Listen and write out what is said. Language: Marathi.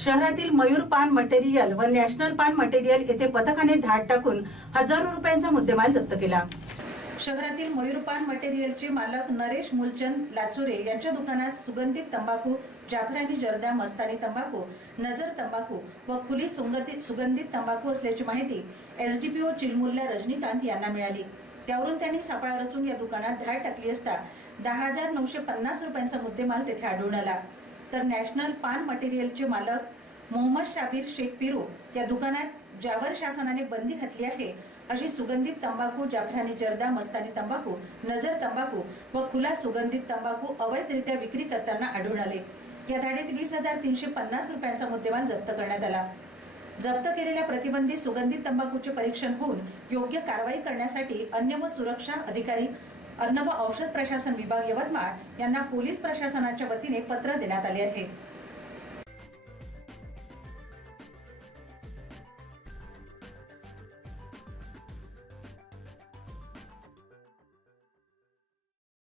शहरातील मयूर पान मटेरियल व नॅशनल पान मटेरियल येथे पथकाने धाड टाकून हजारो रुपयांचा मुद्देमाल जप्त केला. शहरातील मयूरपान मटेरियलचे मालक नरेश मुलचंद लाचुरे यांच्या दुकानात सुगंधित तंबाखू जाफरानी जर्दा मस्तानी तंबाखू नजर तंबाखू व खुली सुगंधित सुगंधित तंबाखू असल्याची माहिती S D P O Chilmulla Rajinikanth यांना मिळाली. त्यावरून त्यांनी सापळा रचून या दुकानात धाड टाकली असता दहा हजार नऊशे पन्नास रुपयांचा मुद्देमाल तेथे आढळून आला. तर नॅशनल पान मटेरियलचे मालक मोहम्मद शाबीर शेख पिरू या दुकानात ज्यावर शासनाने बंदी घातली आहे अशी सुगंधित तंबाखू जाफरानी जर्दा मस्तानी तंबाखू नजर तंबाखू व खुला सुगंधित तंबाखू अवैधरित्या विक्री करताना आढळून आले. या धाडीत वीस हजार तीनशे पन्नास रुपयांचा मुद्देमाल जप्त करण्यात आला. जप्त केलेल्या प्रतिबंधित सुगंधित तंबाखूचे परीक्षण होऊन योग्य कारवाई करण्यासाठी अन्य व सुरक्षा अधिकारी अन्न व औषध प्रशासन विभाग यवतमाळ यांना पोलीस प्रशासनाच्या वतीने पत्र देण्यात आले आहे.